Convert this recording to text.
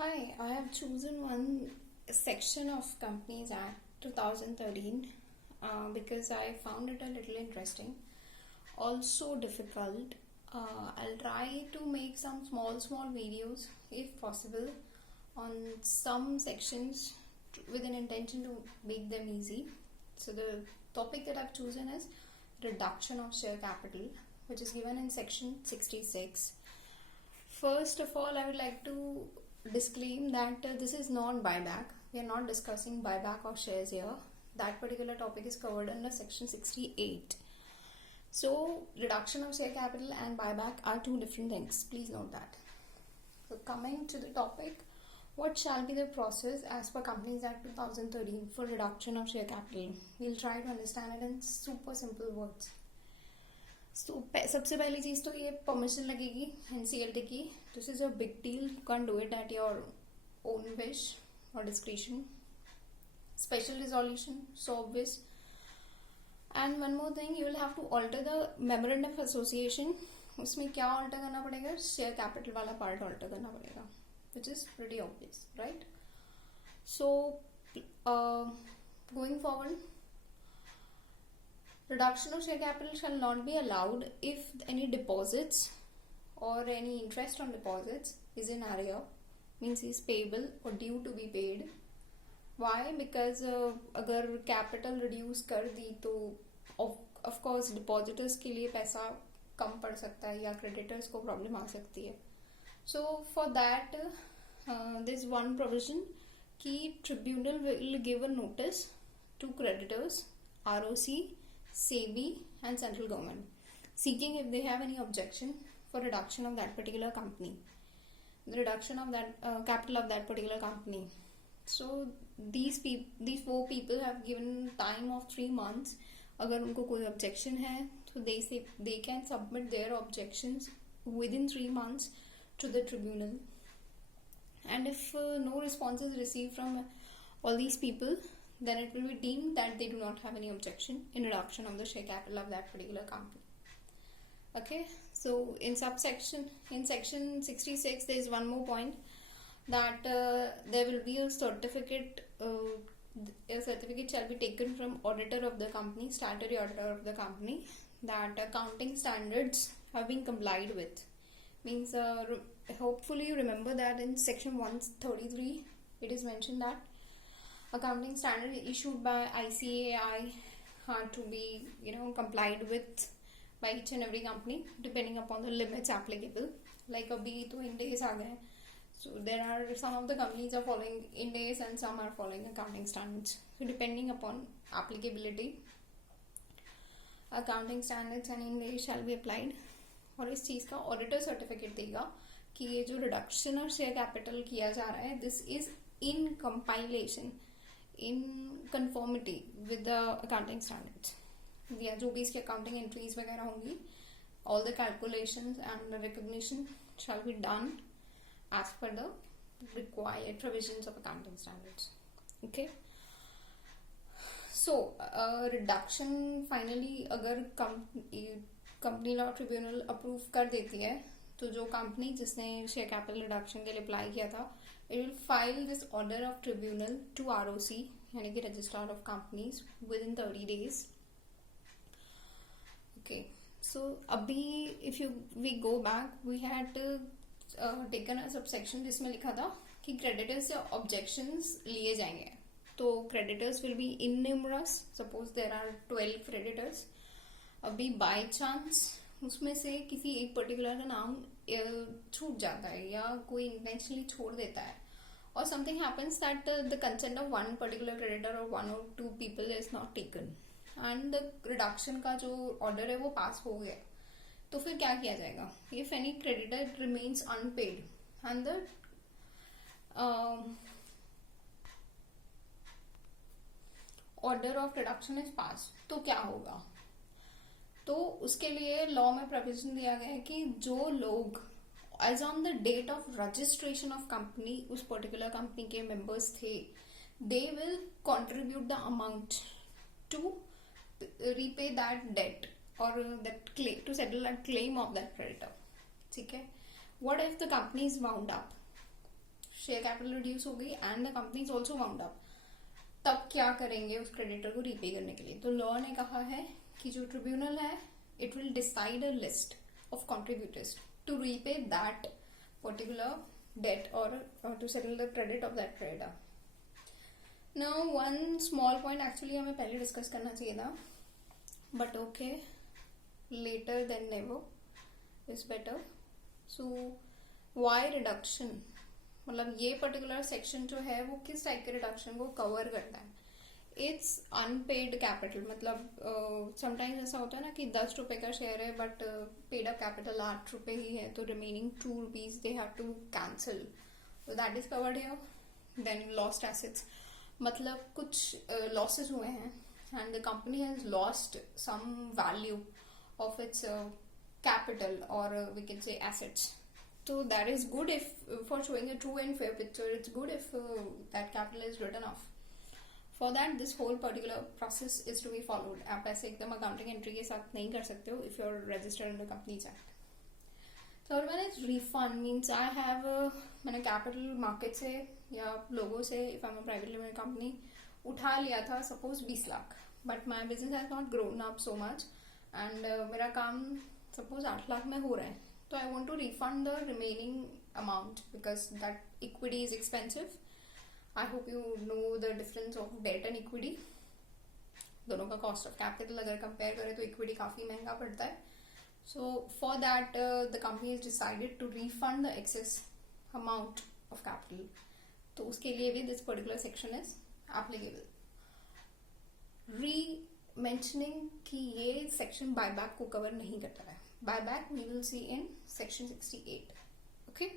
Hi, I have chosen one section of Companies Act 2013 because I found it a little interesting, also difficult. I'll try to make some small videos if possible on some sections with an intention to make them easy. So, the topic that I've chosen is reduction of share capital, which is given in section 66. First of all, I would like to disclaim that this is not buyback. We are not discussing buyback of shares here. That particular topic is covered under section 68. So, reduction of share capital and buyback are two different things. Please note that. So, coming to the topic, what shall be the process as per Companies Act 2013 for reduction of share capital? We'll try to understand it in super simple words. So, सबसे पहली चीज़ तो ये permission लगेगी NCLT की. This is a big deal. You can't do it at your own wish or discretion. Special resolution, so obvious. And one more thing, you will have to alter the memorandum of association. उसमें क्या alter करना पड़ेगा? Share capital वाला part alter करना पड़ेगा, which is pretty obvious, right? So, going forward, reduction of share capital shall not be allowed if any deposits or any interest on deposits is in arrear, means is payable or due to be paid. Why? Because अगर capital reduce कर दी तो of course depositors के लिए पैसा कम पड़ सकता है या creditors को problem आ सकती है. So for that there's one provision कि tribunal will give a notice to creditors, ROC, SEBI and central government, seeking if they have any objection for reduction of that particular company, the reduction of that capital of that particular company. So these four people have given time of 3 months. अगर उनको कोई objection है तो they can submit their objections within 3 months to the tribunal. And if no response is received from all these people, then it will be deemed that they do not have any objection in reduction of the share capital of that particular company. Okay, so in section 66 there is one more point, that there will be a certificate shall be taken from auditor of the company, statutory auditor of the company, that accounting standards have been complied with. Means hopefully you remember that in section 133 it is mentioned that accounting standard issued by ICAI are to be complied with by each and every company depending upon the limits applicable. Like abhi to Ind AS aa gaye, so there are some of the companies are following Ind AS and some are following accounting standards. So depending upon applicability, accounting standards and Ind AS shall be applied. और इस चीज़ का auditor certificate देगा कि ये जो reduction और share capital किया जा रहा है, this is in compilation, in conformity with the accounting standards, या जो भी इसकी अकाउंटिंग एंट्रीज वगैरह होंगी, all the calculations and recognition shall be done as per the required provisions of accounting standards. Okay, so reduction finally अगर company law tribunal approve कर देती है तो जो कंपनी जिसने शेयर कैपिटल रिडक्शन के लिए अप्लाई किया था, it will file this order of tribunal to ROC, यानी कि registrar of companies, within 30 days. Okay, so अभी if we go back, we had taken a subsection जिसमें लिखा था कि क्रेडिटर्स से ऑब्जेक्शंस लिए जाएंगे. तो creditors will be innumerous. Suppose there are 12 creditors. अभी बाय चांस उसमें से किसी एक पर्टिकुलर का नाम छूट जाता है या कोई इंटेंशनली छोड़ देता है, और something happens that the consent of one particular creditor और 1 or 2 people is not taken and the reduction का जो ऑर्डर है वो पास हो गया, तो फिर क्या किया जाएगा? If any creditor remains unpaid and the order of reduction is pass, तो क्या होगा? तो उसके लिए लॉ में प्रोविजन दिया गया है कि जो लोग as on the date of registration of company उस पर्टिकुलर कंपनी के मेंबर्स थे, they will contribute the amount to repay that debt और that claim, to settle that claim of that creditor. ठीक है. What if the company is wound up? Share capital reduce हो गई and the company is also wound up, तब क्या करेंगे उस creditor को रीपे करने के लिए? तो लॉ ने कहा है कि जो ट्रिब्यूनल है it will decide a list of contributors to repay that particular debt or to settle the credit of that creditor. Now one small point actually हमें पहले डिस्कस करना चाहिए था, but okay, later than never is better. So why reduction? मतलब ये particular section जो है वो किस टाइप के रिडक्शन को कवर करता है? इट्स अनपेड कैपिटल, मतलब समटाइम्स ऐसा होता है ना कि 10 रुपए का शेयर है बट पेड अप कैपिटल 8 रुपए ही है, तो remaining 2 rupees they have to cancel, तो that is covered here. Then lost assets, मतलब कुछ लॉसेस हुए हैं and the company has lost some value of its capital और we can say assets. So that is good if for showing a true and fair picture. It's good if that capital is written off. For that, this whole particular process is to be followed. आप ऐसे एकदम accounting entry के साथ नहीं कर सकते हो if you're registered under Companies Act. Third one is refund. Means I have मैंने capital market से या लोगों से, if I'm a private limited company, उठा लिया था suppose 20 lakh, but my business has not grown up so much and मेरा काम suppose 8 लाख में हो रहा है, so I want to refund the remaining amount because that equity is expensive. I hope you know the difference of debt and equity. दोनों का cost of capital अगर compare करें तो equity काफी महंगा पड़ता है. So for that the company has decided to refund the excess amount of capital. तो उसके लिए भी this particular section is applicable. Re-mentioning कि ये section buyback को cover नहीं करता है. Buyback we will see in section 68. Okay.